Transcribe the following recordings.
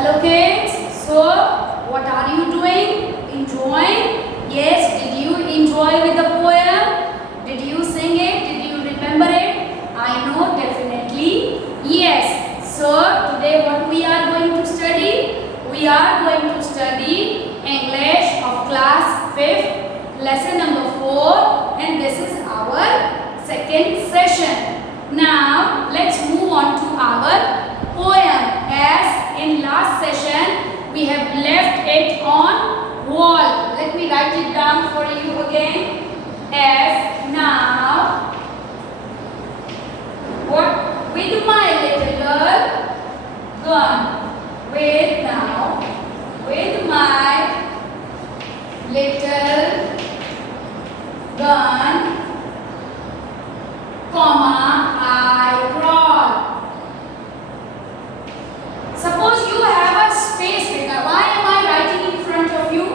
Hello kids. So what are you doing? Enjoying? Yes. Did you enjoy with the poem? Did you sing it? Did you remember it? I know definitely. Yes. So today what we are going to study? We are going to study English of class 5th, lesson number 4, and this is our second session. Now let's move on to our poem. As in last session we have left it on wall. Let me write it down for you again. As now, what with my little girl gone. With now, with my little gun, comma, I crawl. Suppose you have a space here. Why am I writing in front of you?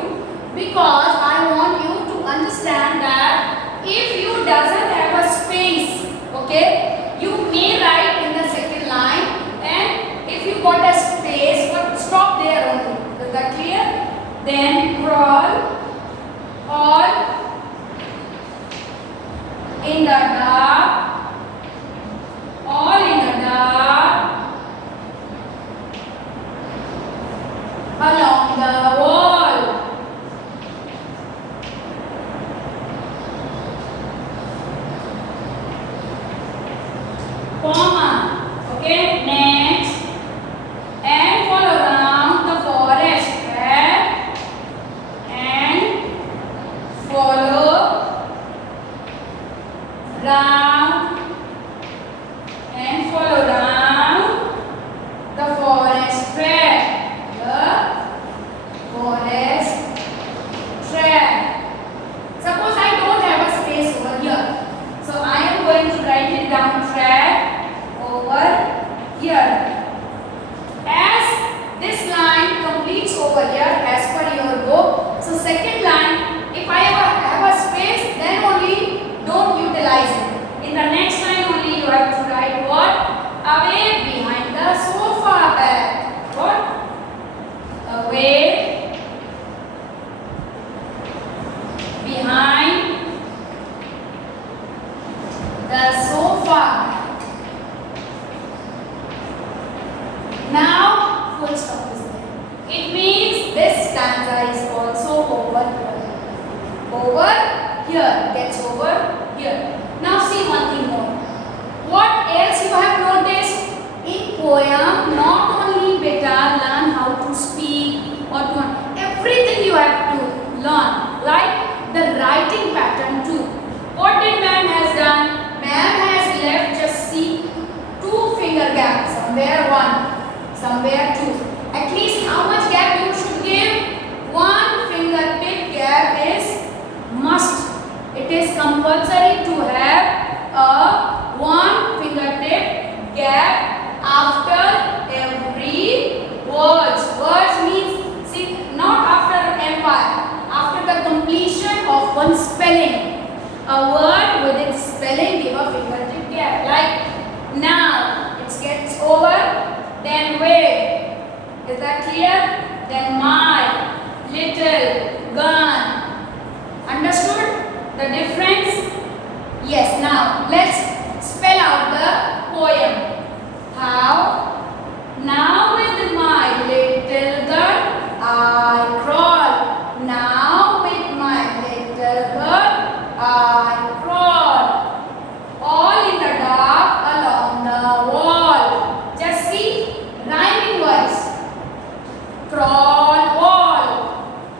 Because I want you to understand that if you doesn't have a space, okay, you may write in the second line, and if you got a space, but stop there only. Is that clear? Then crawl all in the dark, all in the dark, along the wall. Comma. Okay, next. And follow around the forest. And follow round and follow round the forest track. The forest track. Suppose I don't have a space over here, so I am going to write it down track over here. As this line completes over here as per your book, so second line, if I have a space, then only don't utilize it. In the next line only you have to write what? Away behind the sofa bag. What? Away behind the sofa. Now full stop is there. It means this stanza is also over here. Over here. Gets over here. Now see one thing more. What else you have noticed? In poem, not only beta learn how to speak or to everything you have to learn, like the writing pattern too. What did ma'am has done? Ma'am has left just see 2 finger gaps. Somewhere 1, somewhere 2. At least how much gap you should give? 1 fingertip gap is must. It is compulsory to have a 1 fingertip gap after every words. Words means see, not after empire, after the completion of one spelling. A word with its spelling give a fingertip gap. Like now, it gets over, then wait. Is that clear? Then my little gun. Understood the difference? Yes. Now let's spell out the poem. How? Now with my little gun I crawl. Now with my little gun I crawl. All in the dark along the wall. Just see, rhyming words. Crawl, wall.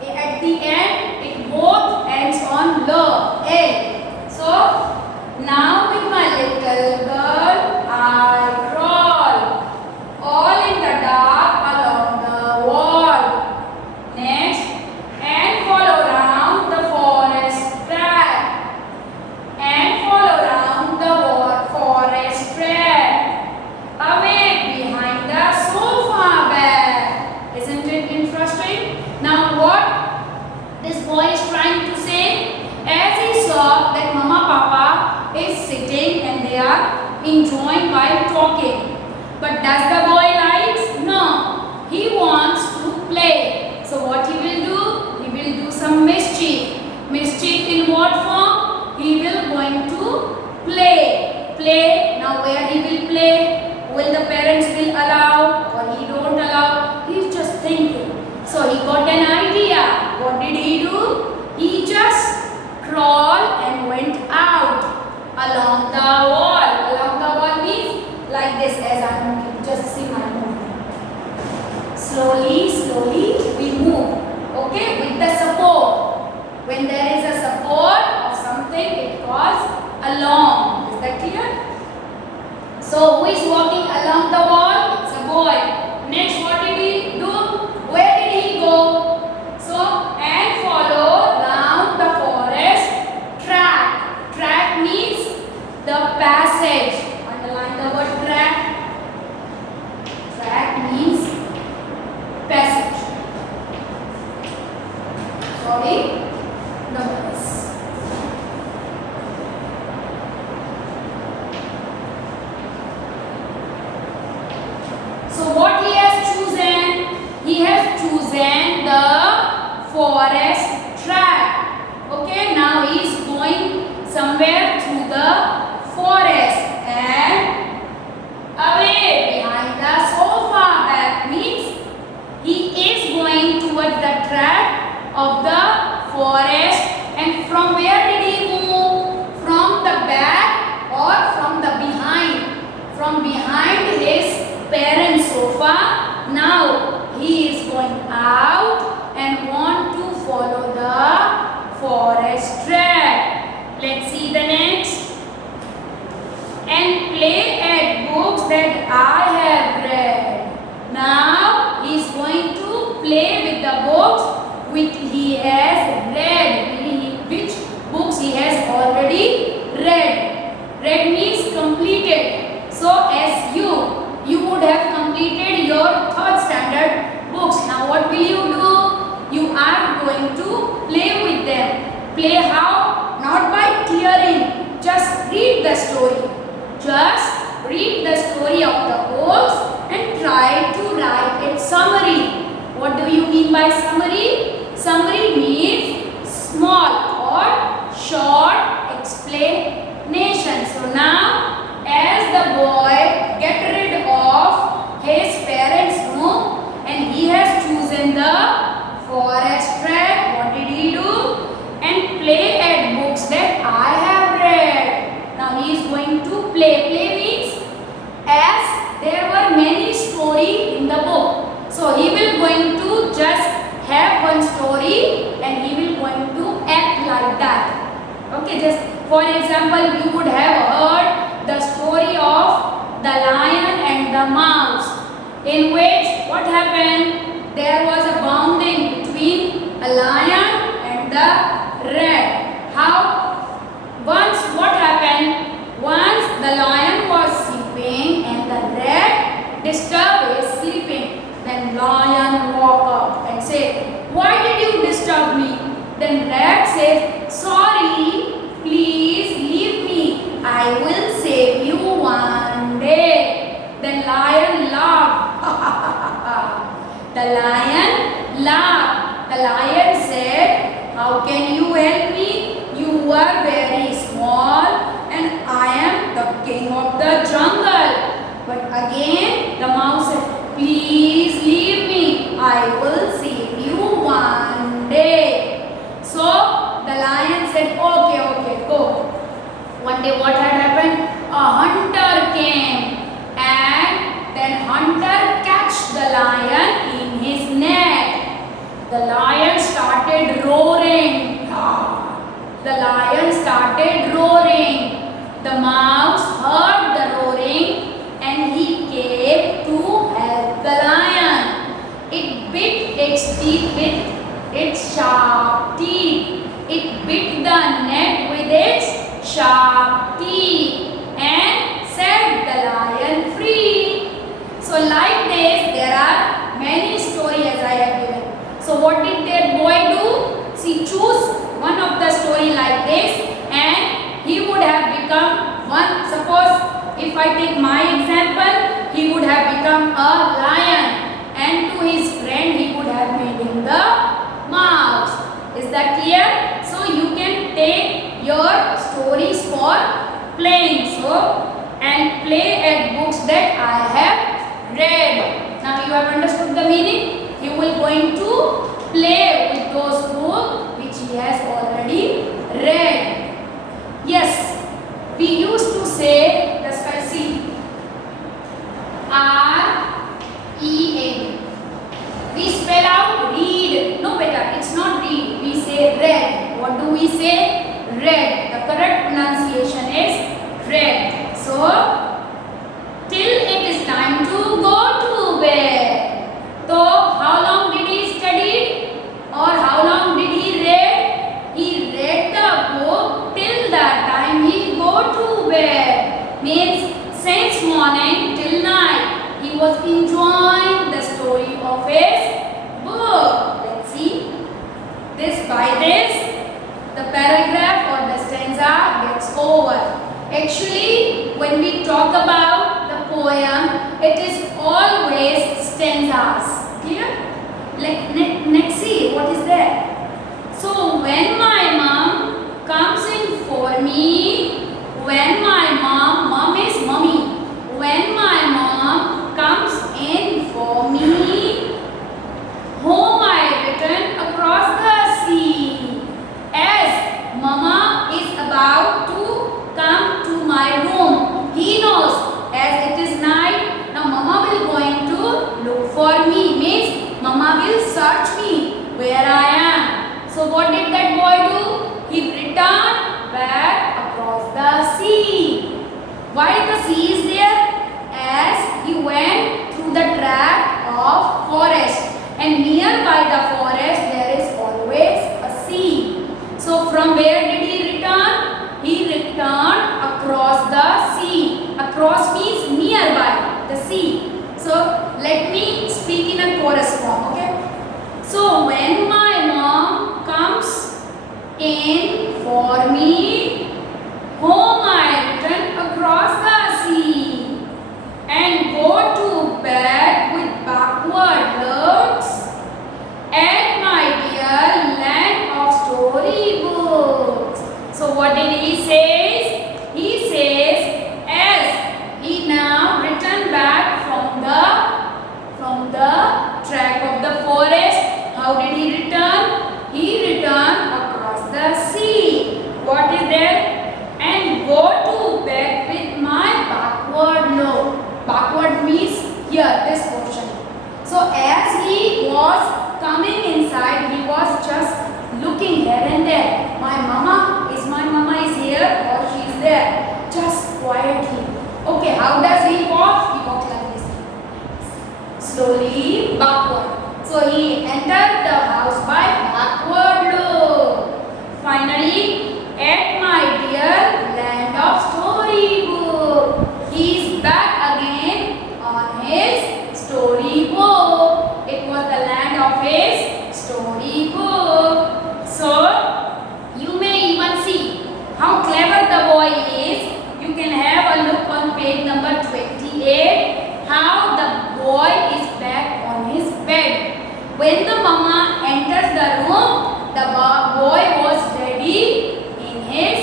At the end, it both ends on l, a. So now with my little girl I crawl. All in the dark along the wall. Next, and follow round the forest track. And follow round the forest track. Away behind the sofa bag. Isn't it interesting? Now what this boy is trying to say? As he saw that Mama Papa is sitting and they are enjoying while talking. But does the boy likes? No. He wants slowly, slowly we move. Okay, with the support. When there is a support of something, it calls along. Is that clear? So, who is walking along the wall? It's a boy. Next, what did he do? Where did he go? So, and follow round the forest track. Track means the passage. Underline the word track. Track means passage. Sorry, no S. So what he has chosen? He has chosen the forest track. Okay, now he is going somewhere through the forest and away behind the sofa. That means he is going towards the track of the forest. And from where did he move? From the back or from the behind? From behind his parents' sofa. Now he is going out and want to follow the forest track. Let's see the next. And play at books that I have read. Now he is going to play with the books which he has read. Which books he has already read. Read means completed. So as you would have completed your third standard books. Now what will you do? You are going to play with them. Play how? Not by tearing. Just read the story. Just read the story of the books and try to write its summary. What do you mean by summary? Summary means small or short explanation. So now as the boy get rid of his parents' room and he has chosen the forest track, what did he do? And play at books that I have read. Now he is going to play. Play means as there were many stories in the book. So he will going to just have one story and he will going to act like that. Okay, just for example, you would have heard the story of the lion and the mouse, in which what happened? There was a bounding between a lion and the rat. How? Once what happened? Once the lion was sleeping and the rat disturbed his sleeping. Then lion woke up and said, "Why did you disturb me?" Then rat said, "Sorry, please leave me. I will save you one day." Then lion laughed. The lion laughed. The lion said, "How can you help me? You are very small and I am the king of the jungle." But again the mouse said, "Please leave me. I will save you one day." So the lion said, okay, go. One day what had happened? A hunter came and then hunter catch the lion in his net. The lion started roaring. The lion started roaring. The mouse heard the roaring and he came to help the lion. It bit its teeth with its sharp teeth. It bit the net with its sharp teeth and set the lion free. So like this, there are many stories as I have given. So what did that boy do? See, choose one of the story like this and he would have become one. Suppose if I take my example, he would have become a lion and to his friend he would have made him the mouse. Is that clear? So you can take your stories for playing. So and play at books that I have read. Now you have understood the meaning. You will going to play with those books which he has already read. Yes, we used to say the spelling R-E-A. read. No beta, it's not read. We say read. What do we say? Read. The correct pronunciation is read. So, till it is time to go to bed. So, how long did he study? Or how long did he read? He read the book till the time he go to bed. Means since morning till night he was enjoying the story of his book. Let's see. By this the paragraph or the stanza gets over. Actually, when we talk about the poem, it is always stanzas. Clear? Next, see what is there. So when my mom comes in for me, when my mom is mummy. When my mom comes in for me, home I return across the sea. As mama is about to come to my room, he knows as it is night. Now mama will going to look for me. Means mama will search me where I am. So what did that boy do? He returned back across the sea. Why the sea is there? As he went through the track of forest, and nearby the forest there is always a sea. So from where did he return? He returned across the sea. Across means nearby the sea. So let me speak in a chorus form, okay? So when my mom comes in for me, home I return across the sea and go to bed with backward looks at my dear land of storybooks. So what did he say? He says as he now returned back from the track of the forest. How did he return? He returned across the sea. What is there? And go to bed with my backward look. Backward means here, this portion. So as he was coming inside, he was just looking here and there. My mama is here or she is there. Just quietly. Okay, how does he walk? He walks like this. Slowly backward. So he entered the house by backward look. Finally, at my dear land of storybook, he is back again on his storybook. It was the land of his storybook. So you may even see how clever the boy is. You can have a look on page number 28. How the boy is back on his bed. When the mama enters the room, the boy was ready in his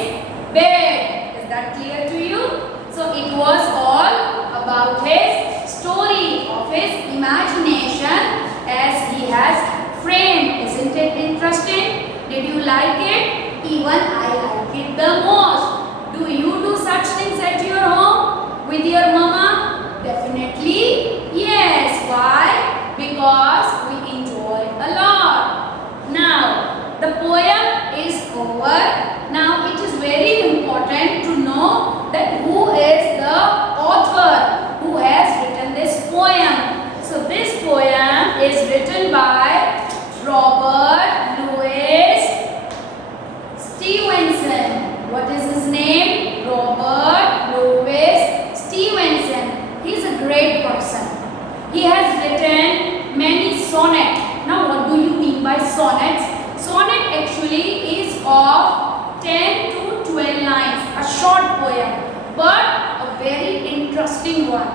bed. Is that clear to you? So it was all about his story of his imagination as he has framed. Isn't it interesting? Did you like it? Even I like it the most. Do you do such things at your home with your mama? Definitely yes. Why? Because we enjoy a lot. Now the poem is over. Now it is very important to know that who is the author who has written this poem. So this poem is written by Robert Louis Stevenson. What is his name? Robert Louis Stevenson. He is a great person. He has written many sonnets. Now what do you mean by sonnets? Sonnet actually is of 10 to 12 lines. A short poem, but a very interesting one.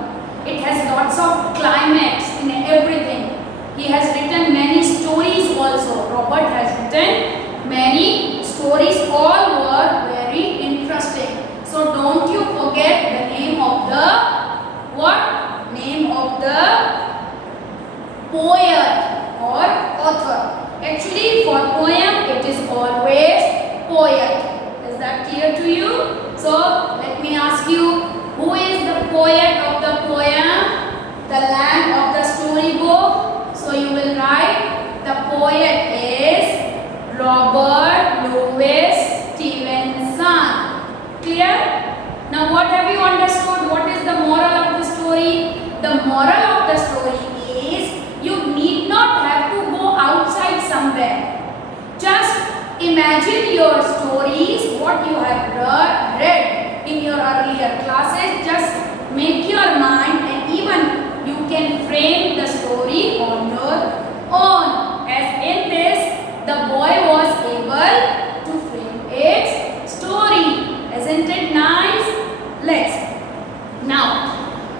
It has lots of climax in everything. He has written many stories also. Robert has written many stories. All were very interesting. So don't you forget the name of the what? Name of the poet or author. Actually for poem it is always poet. Is that clear to you? So let me ask you, who is the poet of the poem? The land of the storybook. So you will write the poet poet is Robert Louis Stevenson. Clear? Now what have you understood? What is the moral of the story? The moral of the story is you need not have to go outside somewhere. Just imagine your stories, what you have read in your earlier classes. Just make your mind, and even you can frame the story on your own. As in this, the boy was able to frame its story. Isn't it nice?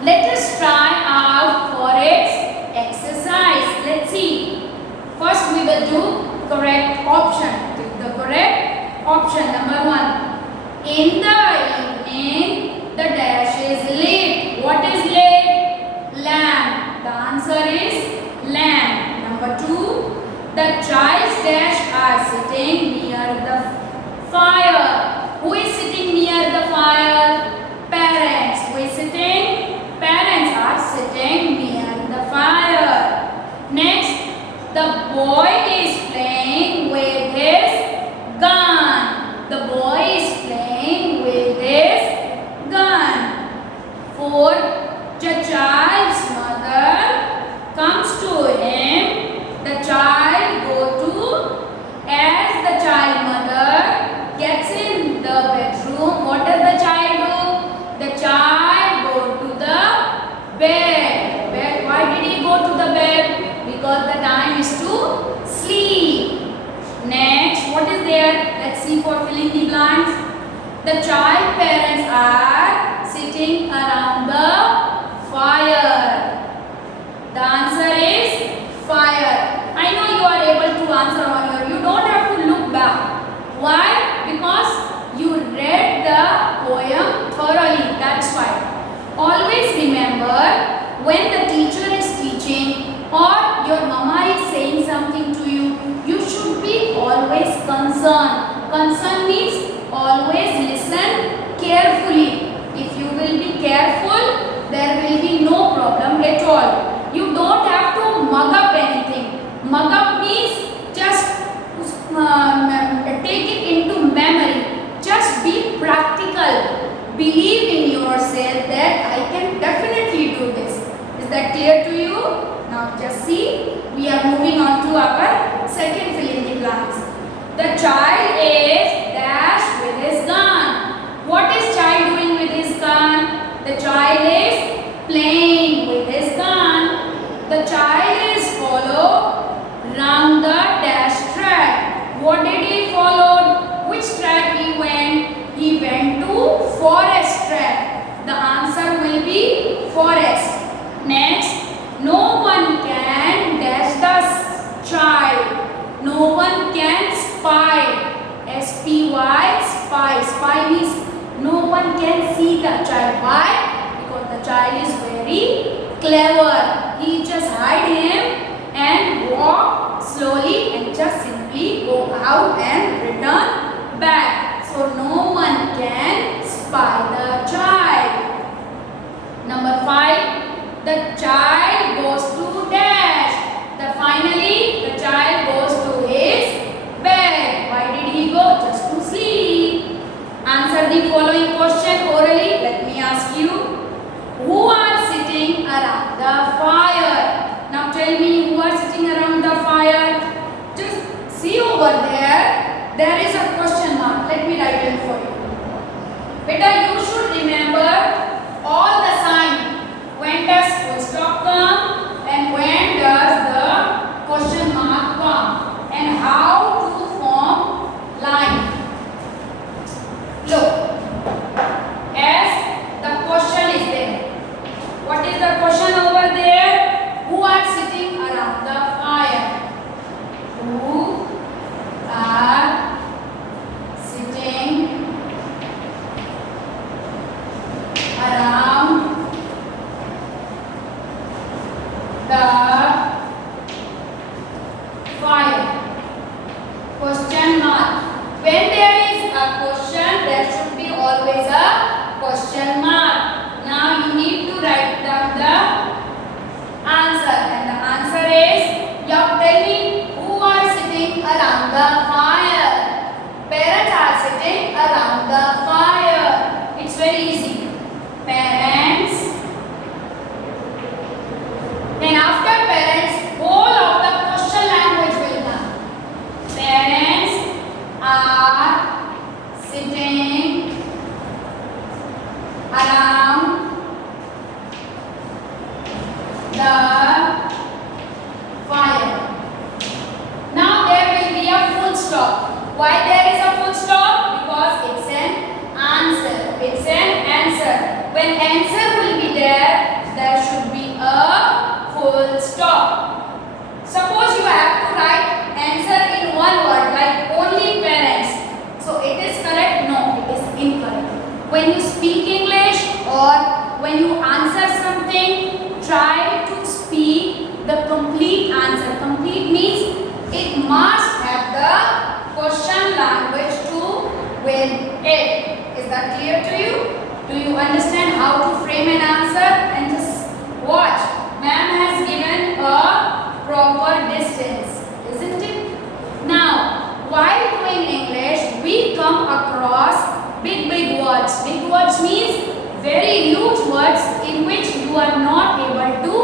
Let us try out for its exercise. Let's see. First we will do correct option. Take the correct option. Number 1. In the evening, the dash is lit. What is lit? Lamp. The answer is lamp. Number 2. The child's dash are sitting near the fire. Who is sitting near the fire? Parents. Who is sitting? Parents are sitting near the fire. Next, the boy is playing with his gun. The boy is playing with his gun. 4. The child's mother comes to him. The child go to, as the child mother gets in the bedroom, what does the child do? The child go to the bed. Why did he go to the bed? Because the time is to sleep. Next, what is there? Let's see for filling the blanks. The child parents are sitting around the fire. The answer is fire. I know you are able to answer on your. You don't have to look back. Why? Because you read the poem thoroughly. That's why. Always remember, when the teacher is teaching or your mama is saying something to you, you should be always concerned. Concern means always listen carefully. If you will be careful, there will be no problem at all. You don't have to mug up anything. Mug up means just take it into memory. Just be practical. Believe in yourself that I can definitely do this. Is that clear to you? Now just see, we are moving on to our second fill in the blanks. The child is dash with his gun. What is child doing with his gun? The child is playing with his gun. The child is follow round the dash track. What did he follow? Which track he went? He went to forest track. The answer will be forest. Next, no one can dash the child. No one can spy. S-P-Y, spy. Spy means no one can see the child. Why? Because the child is very clever. He just hide him and walk slowly and just simply go out and return back. So no one can spy the child. Number 5, the child goes to dash. Finally, the child goes to his bed. Why did he go? Just to sleep. Answer the following question orally. Let me ask you. Who are sitting around the fire? Now tell me, who are sitting around the fire? Just see over there. There is a question mark. Let me write it for you. Beta, you should remember all the signs. When does full stop come and when does the question mark come, and how to form line. Look, as the question is there. What is the question over there? Who are sitting around the fire? Who are sitting around the fire. It's very easy. Parents. Then after parents, whole of the question language will come. Parents are sitting around the fire. Now there will be a full stop. Why there is a full stop? Because it's an answer. It's an answer. When answer will be there, there should be a full stop. Suppose you have to write answer in one word, like only parents. So it is correct? No, it is incorrect. When you speak English or when you answer something, try to speak the complete answer. Complete means it must have the question language to win it. Is that clear to you? Do you understand how to frame an answer? And just watch. Ma'am has given a proper distance, isn't it? Now, while doing English, we come across big words. Big words means very huge words in which you are not able to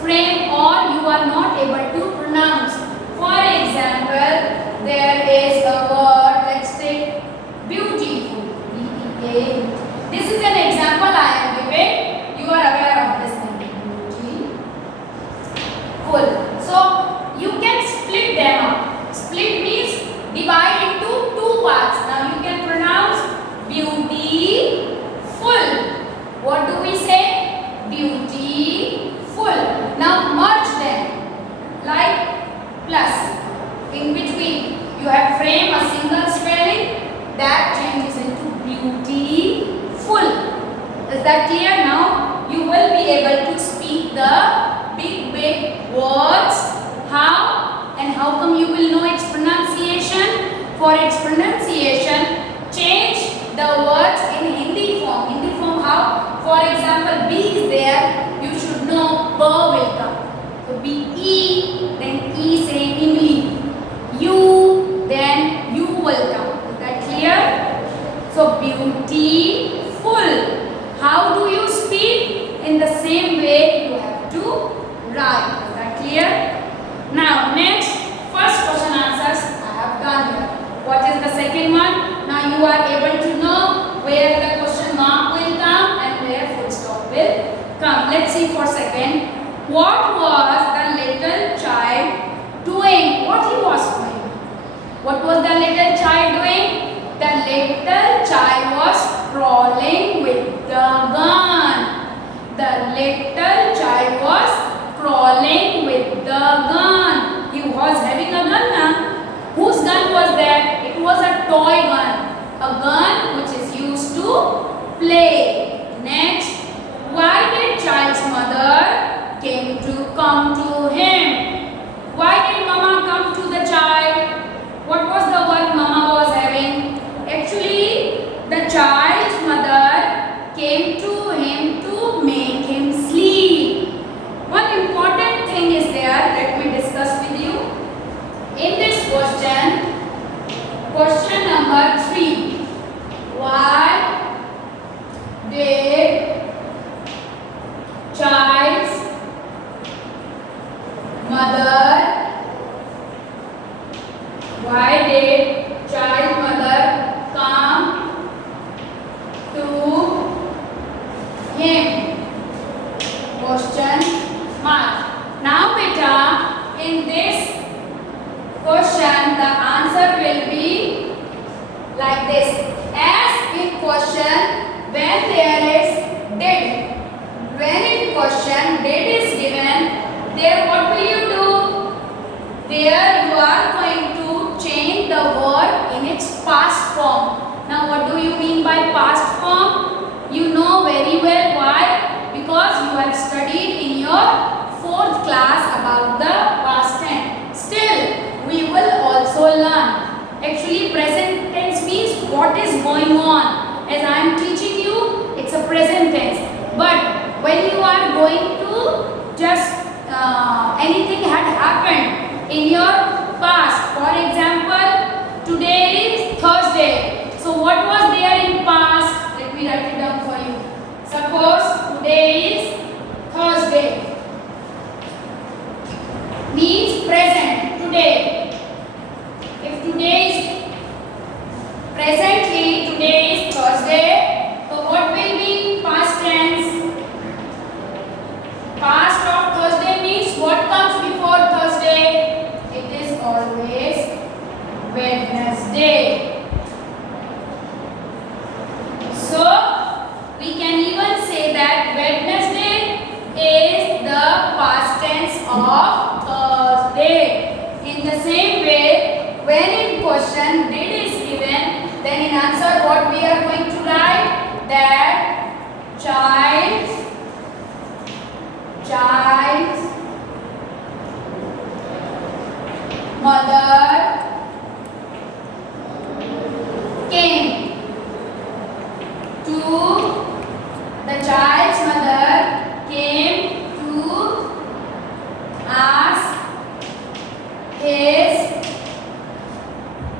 frame or you are not able to pronounce. For example, there is a word, let's take beautiful. B-E-A. This is an example I am giving. You are aware of this thing. Beautiful. So, you can split them up. Split means divide into two parts. Now, you can pronounce beautiful. What do we say? Beautiful. Now, merge them like plus. In between, you have frame a single spelling that changes into beautiful. Is that clear now? You will be able to speak the big words. How? And how come you will know its pronunciation? For its pronunciation, change the words in Hindi form. Hindi form how? For example, B is there. You should know B will come. So B-E, then E say English. U, then U will come. Is that clear? So beautiful. How do you speak? In the same way you have to write. Is that clear? Now next, first question answers I have done here. What is the second one? Now you are able to know where the question mark will come and where full stop will come. Let's see for second. What was the little child doing? What he was doing? What was the little child doing? The little child was crawling with the gun. The little child was crawling with the gun. He was having a gun now. Whose gun was that? It was a toy gun. A gun which is used to play. Next, why did child's mother come to him? Why did mama come to the child? What was the work mama was having? Actually, the child's mother came to him to make him sleep. One important thing is there, let me discuss with you. In this question, question number 3. Why did child's mother come to him? Question mark. Now beta, in this question the answer will be like this. As in question, when there is did. When in question did is given, there what will you do? There you are going to change the word in its past form. Now what do you mean by past form? You know very well why? Because you have studied in your 4th class about the past tense. Still, we will also learn. Actually, present tense means what is going on. As I am teaching you, it's a present tense. But when you are going to just anything had happened in your past. For example, today is Thursday. So what question did is given, then in answer what we are going to write? That child mother came to the child's mother came to ask his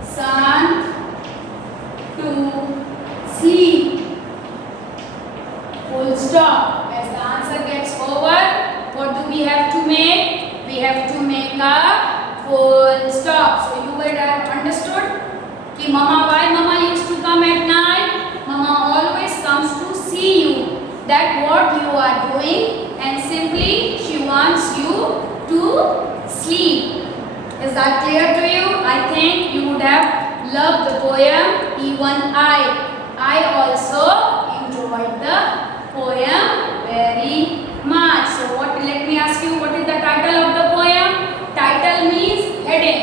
son to sleep. Full stop. As the answer gets over, what do we have to make? We have to make a full stop. So you would have understood कि why mama used to come at night? Mama always comes to see you. That what you are doing, and simply she wants you to sleep. Is that clear to you? I think you would have loved the poem. Even I also enjoyed the poem very much. So let me ask you, what is the title of the poem? Title means heading.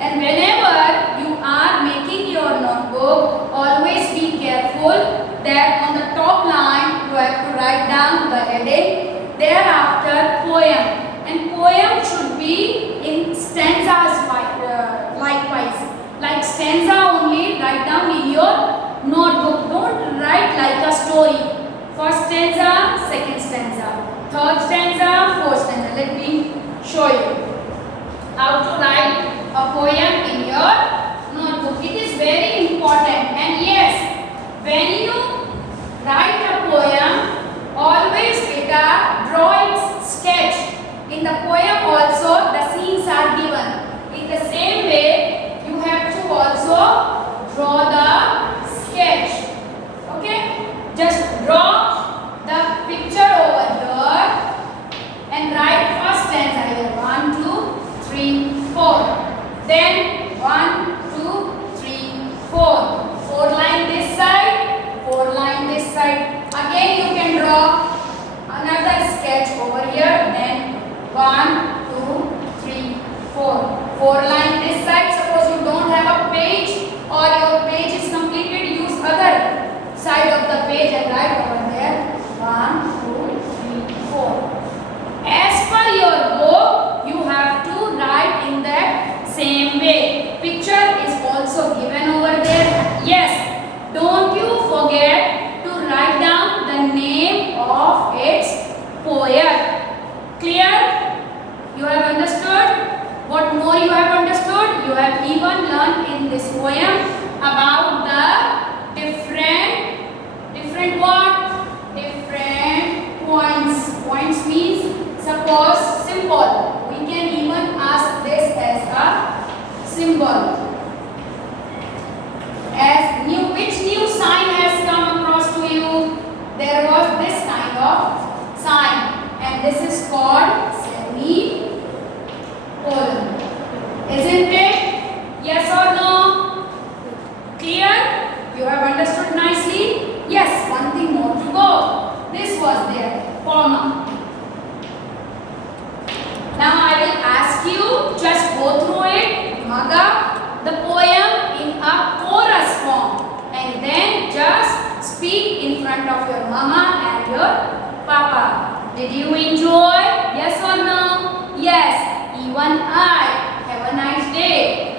And whenever you are making your notebook, always be careful that on the top line you have to write down the heading, thereafter poem. And poem should be in stanzas likewise. Like stanza only, write down in your notebook. Don't write like a story. First stanza, second stanza, third stanza, fourth stanza. Let me show you how to write a poem in your notebook. It is very important. And yes, when you write a poem, always beta draw its sketch. In the poem also the scenes are given. In the same way, you have to also draw the sketch. Okay? Just draw the picture over here and write first stanza here. 1, 2, 3, 4. Then 1, 2, 3, 4. 4 line this side, 4 line this side. Again you can draw another sketch over here. Then 1, 2, 3, 4. 4 line this side. Suppose you don't have a page or your page is completed, use other side of the page and write over there. 1, 2, 3, 4. As per your book, you have to write in that same way. Picture is also given over there. Yes, don't you forget to write down the name of its poet. Clear? You have understood? What more you have understood? You have even learned in this poem about the different what? Different points. Points means, suppose symbol. We can even ask this as a symbol. As which new sign has come across to you? There was this kind of sign, and this is called semicolon. Isn't it? Yes or no? Clear? You have understood nicely? Yes, one thing more to go. This was there, comma. Now I will ask you, just go through it, mug up the poem in a chorus form, and then just speak in front of your mama and your papa. Did you enjoy? Yes or no? Yes, even I. Have a nice day.